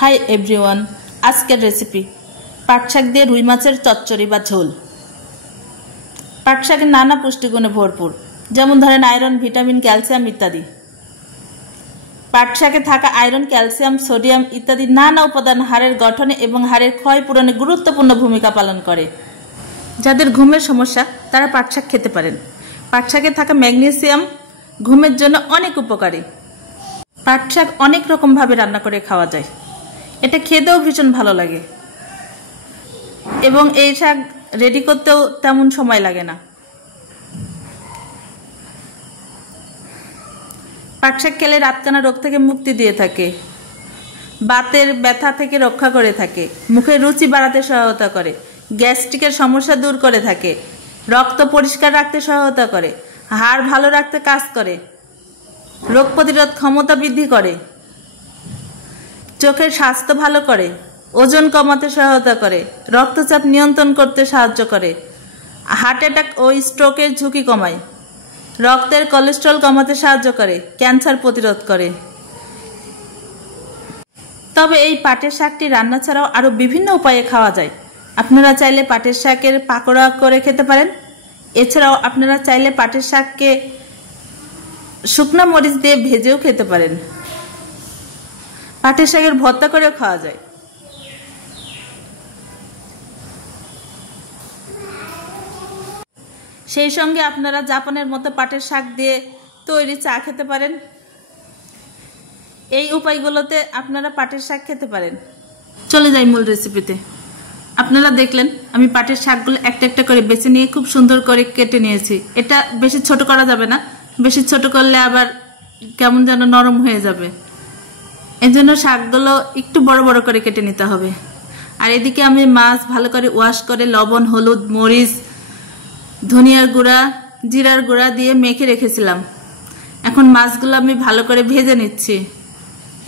Hi everyone, আজকের recipe পাট শাক দিয়ে রুই মাছের চচ্চড়ি বা ঝোল। পাট শাকে নানা পুষ্টিগুণে ভরপুর, যেমন ধরেন আয়রন, ভিটামিন, ক্যালসিয়াম ইত্যাদি। পাট শাকে থাকা আয়রন, ক্যালসিয়াম, সোডিয়াম ইত্যাদি নানা উপাদান হাড়ের গঠনে এবং হাড়ের ক্ষয় পূরণে গুরুত্বপূর্ণ ভূমিকা পালন করে। যাদের ঘুমের সমস্যা তারা পাট শাক খেতে পারেন। পাট শাকে থাকা ম্যাগনেসিয়াম ঘুমের জন্য অনেক উপকারী। পাট শাক অনেক রকমভাবে রান্না করে খাওয়া যায়, এটা খেতেও ভীষণ ভালো লাগে এবং এই শাক রেডি করতেও তেমন সময় লাগে না। পাট শাক খেলে রাতকানা রোগ থেকে মুক্তি দিয়ে থাকে, বাতের ব্যথা থেকে রক্ষা করে থাকে, মুখের রুচি বাড়াতে সহায়তা করে, গ্যাস্ট্রিকের সমস্যা দূর করে থাকে, রক্ত পরিষ্কার রাখতে সহায়তা করে, হাড় ভালো রাখতে কাজ করে, রোগ প্রতিরোধ ক্ষমতা বৃদ্ধি করে, চোখের স্বাস্থ্য ভালো করে, ওজন কমাতে সহায়তা করে, রক্তচাপ নিয়ন্ত্রণ করতে সাহায্য করে, হার্ট অ্যাটাক ও স্ট্রোকের ঝুঁকি কমায়, রক্তের কোলেস্টেরল কমাতে সাহায্য করে, ক্যান্সার প্রতিরোধ করে। তবে এই পাটের শাকটি রান্না ছাড়াও আরও বিভিন্ন উপায়ে খাওয়া যায়। আপনারা চাইলে পাটের শাকের পাকোড়া করে খেতে পারেন। এছাড়াও আপনারা চাইলে পাটের শাককে শুকনো মরিচ দিয়ে ভেজেও খেতে পারেন। পাটের শাকের ভর্তা করেও খাওয়া যায়। সেই সঙ্গে আপনারা জাপানের মতো পাটের শাক দিয়ে তৈরি চা খেতে পারেন। এই উপায়গুলোতে আপনারা পাটের শাক খেতে পারেন। চলে যাই মূল রেসিপিতে। আপনারা দেখলেন আমি পাটের শাকগুলো একটা একটা করে বেছে নিয়ে খুব সুন্দর করে কেটে নিয়েছি। এটা বেশি ছোট করা যাবে না, বেশি ছোট করলে আবার কেমন যেন নরম হয়ে যাবে। এর জন্য শাকগুলো একটু বড় বড় করে কেটে নিতে হবে। আর এদিকে আমি মাছ ভালো করে ওয়াশ করে লবণ, হলুদ, মরিচ, ধনিয়ার গুঁড়া, জিরার গুঁড়া দিয়ে মেখে রেখেছিলাম। এখন মাছগুলো আমি ভালো করে ভেজে নিচ্ছি।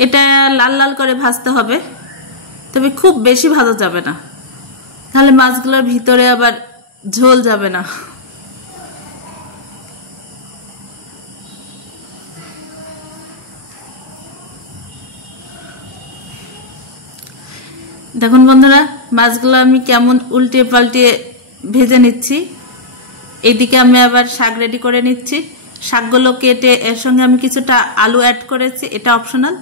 এটা লাল লাল করে ভাজতে হবে, তবে খুব বেশি ভাজা যাবে না, তাহলে মাছগুলোর ভিতরে আবার ঝোল যাবে না। দেখুন বন্ধুরা, মাছগুলো আমি কেমন উল্টিয়ে পাল্টিয়ে ভেজে নিচ্ছি। এইদিকে আমি আবার শাক রেডি করে নিচ্ছি। শাকগুলো কেটে এর সঙ্গে আমি কিছুটা আলু অ্যাড করেছি, এটা অপশনাল।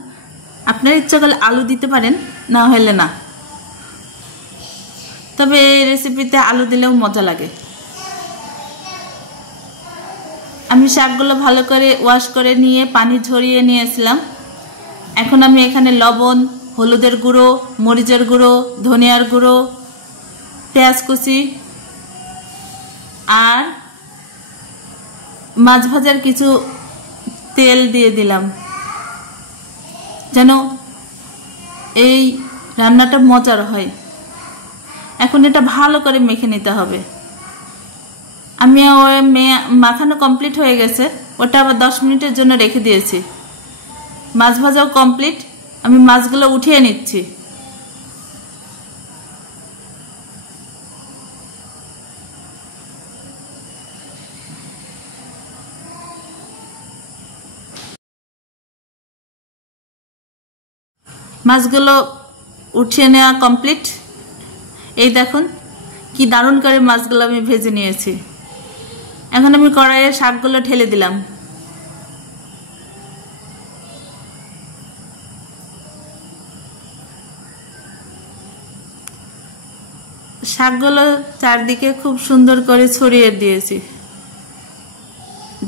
আপনার ইচ্ছা করলে আলু দিতে পারেন, না হলে না। তবে এই রেসিপিতে আলু দিলেও মজা লাগে। আমি শাকগুলো ভালো করে ওয়াশ করে নিয়ে পানি ঝরিয়ে নিয়েছিলাম। এখন আমি এখানে লবণ, হলুদের গুঁড়ো, মরিচের গুঁড়ো, ধনিয়ার গুঁড়ো, পেঁয়াজ কুচি আর মাছ ভাজার কিছু তেল দিয়ে দিলাম, যেন এই রান্নাটা মজার হয়। এখন এটা ভালো করে মেখে নিতে হবে। আমি মাখানো কমপ্লিট হয়ে গেছে, ওটা আবার 10 মিনিটের জন্য রেখে দিয়েছি। মাছ ভাজাও কমপ্লিট, আমি মাছগুলো উঠিয়ে নিচ্ছি। মাছগুলো উঠিয়ে নেওয়া কমপ্লিট। এই দেখুন কি দারুণ করে মাছগুলো আমি ভেজে নিয়েছি। এখন আমি কড়াইয়ে শাকগুলো ঢেলে দিলাম। শাকগুলো চারদিকে খুব সুন্দর করে ছড়িয়ে দিয়েছি,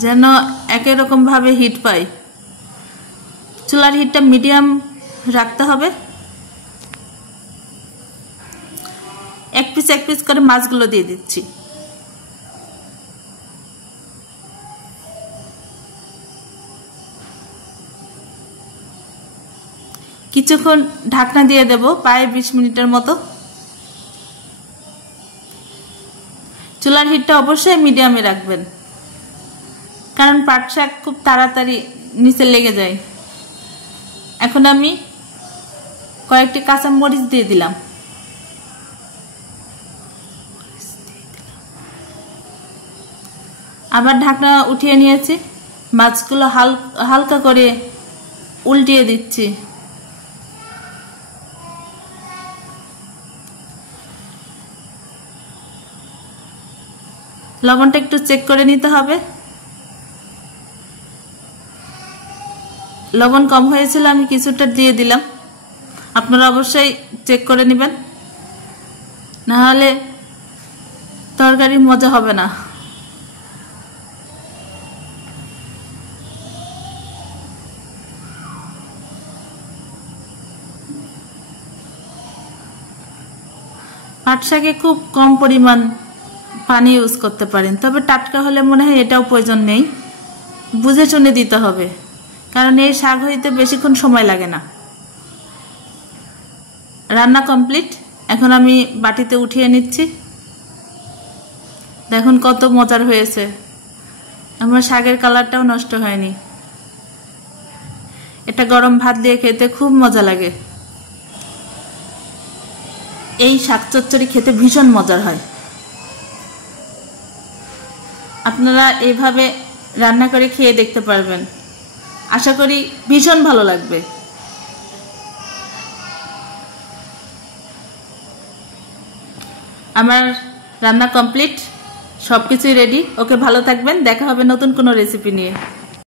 যেন একই রকম ভাবে হিট পাই। চুলার হিটটা মিডিয়াম রাখতে হবে। এক পিস করে মাছগুলো দিয়ে দিচ্ছি। কিছুক্ষণ ঢাকনা দিয়ে দেব, প্রায় 20 মিনিটের মতো। চুলার হিটটা অবশ্যই মিডিয়ামে রাখবেন, কারণ পাট শাক খুব তাড়াতাড়ি নিচে লেগে যায়। এখন আমি কয়েকটি কাঁচা মরিচ দিয়ে দিলাম। আবার ঢাকনা উঠিয়ে নিয়েছি। মাছগুলো হালকা করে উল্টিয়ে দিচ্ছি। লবণটা একটু চেক করে নিতে হবে। লবণ কম হয়েছিল, আমি কিছুটা দিয়ে দিলাম। আপনারা অবশ্যই চেক করে নেবেন, নাহলে তরকারি মজা হবে না। পাট শাকে খুব কম পরিমাণ পানি ইউজ করতে পারেন, তবে টাটকা হলে মনে হয় এটাও প্রয়োজন নেই। বুঝে শুনে দিতে হবে, কারণ এই শাক হইতে বেশিক্ষণ সময় লাগে না। রান্না কমপ্লিট, এখন আমি বাটিতে উঠিয়ে নিচ্ছি। দেখুন কত মজার হয়েছে, আমার শাকের কালারটাও নষ্ট হয়নি। এটা গরম ভাত দিয়ে খেতে খুব মজা লাগে। এই শাক চচ্চড়ি খেতে ভীষণ মজার হয়। আপনারা এইভাবে রান্না করে খেয়ে দেখতে পারবেন, আশা করি ভীষণ ভালো লাগবে। আমার রান্না কমপ্লিট, সবকিছুই রেডি। ওকে, ভালো থাকবেন, দেখা হবে নতুন কোনো রেসিপি নিয়ে।